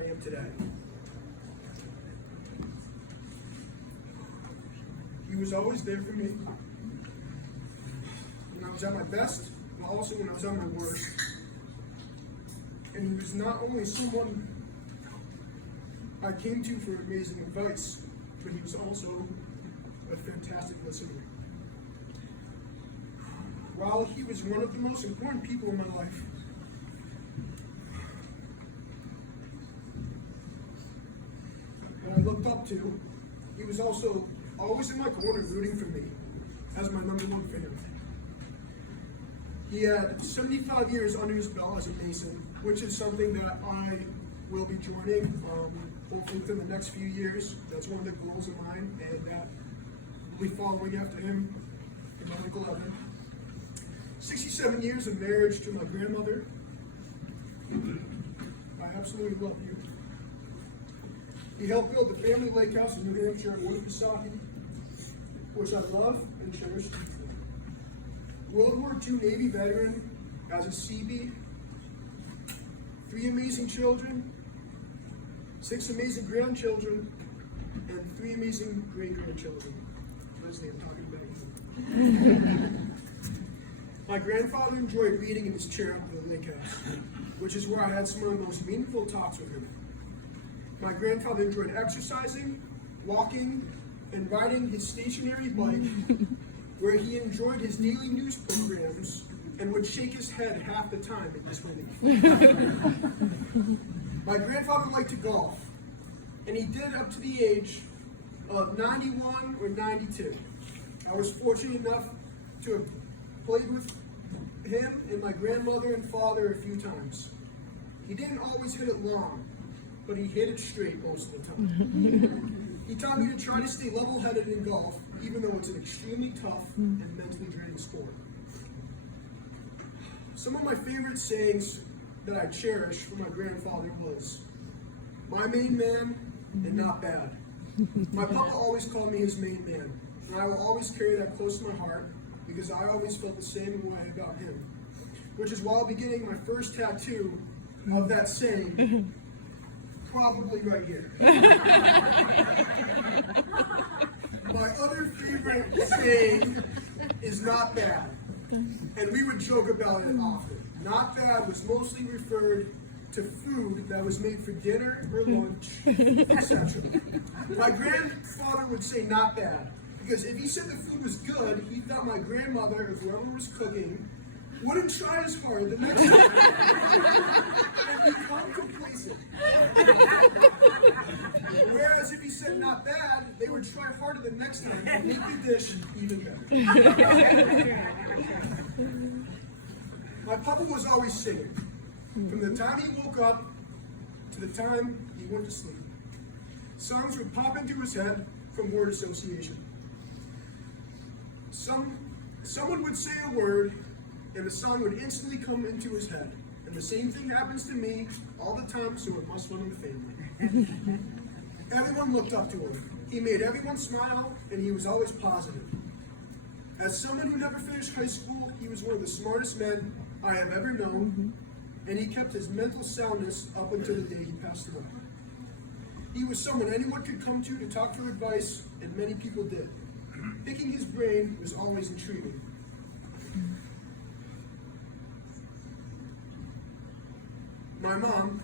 I am today. He was always there for me when I was at my best, but also when I was at my worst. And he was not only someone I came to for amazing advice, but he was also a fantastic listener. While he was one of the most important people in my life, that I looked up to, he was also always in my corner rooting for me as my number one fan. He had 75 years under his belt as a Mason, which is something that I will be joining hopefully within the next few years. That's one of the goals of mine, and that will be following after him and my Uncle Evan. 67 years of marriage to my grandmother. I absolutely love you. He helped build the family lake house in New Hampshire at Winnipesaukee, which I love and cherish deeply. World War II Navy veteran as a Seabee, 3 amazing children, 6 amazing grandchildren, and 3 amazing great-grandchildren. Leslie, I'm talking about you. My grandfather enjoyed reading in his chair at the lake house, which is where I had some of the most meaningful talks with him. My grandfather enjoyed exercising, walking, and riding his stationary bike, where he enjoyed his daily news programs and would shake his head half the time in disbelief. My grandfather liked to golf, and he did up to the age of 91 or 92. I was fortunate enough to have played with him and my grandmother and father a few times. He didn't always hit it long, but he hit it straight most of the time. He taught me to try to stay level-headed in golf, even though it's an extremely tough and mentally draining sport. Some of my favorite sayings that I cherish from my grandfather was, "My main man and not bad." My papa always called me his main man, and I will always carry that close to my heart because I always felt the same way about him. Which is why I'll be getting my first tattoo of that saying probably right here. My other favorite saying is "not bad," and we would joke about it often. Not bad was mostly referred to food that was made for dinner or lunch, etc. My grandfather would say "not bad" because if he said the food was good, he thought my grandmother or whoever was cooking wouldn't try as hard the next time and become complacent. Whereas if he said "not bad," they would try harder the next time and make the dish even better. My papa was always singing, from the time he woke up to the time he went to sleep. Songs would pop into his head from word association. Someone would say a word, and the song would instantly come into his head. And the same thing happens to me all the time, so it must run in the family. Everyone looked up to him. He made everyone smile, and he was always positive. As someone who never finished high school, he was one of the smartest men I have ever known, and he kept his mental soundness up until the day he passed away. He was someone anyone could come to talk for advice, and many people did. Picking his brain was always intriguing. My mom,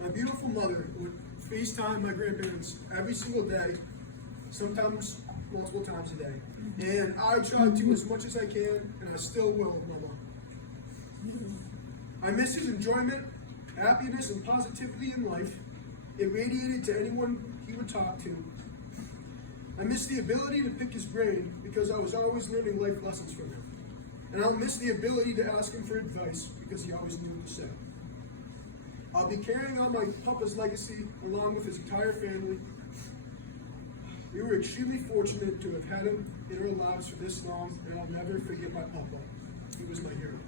my beautiful mother, would FaceTime my grandparents every single day, sometimes multiple times a day. And I tried to as much as I can, and I still will with my mom. I miss his enjoyment, happiness, and positivity in life. It radiated to anyone he would talk to. I miss the ability to pick his brain because I was always learning life lessons from him. And I'll miss the ability to ask him for advice because he always knew what to say. I'll be carrying on my papa's legacy along with his entire family. We were extremely fortunate to have had him in our lives for this long, and I'll never forget my papa. He was my hero.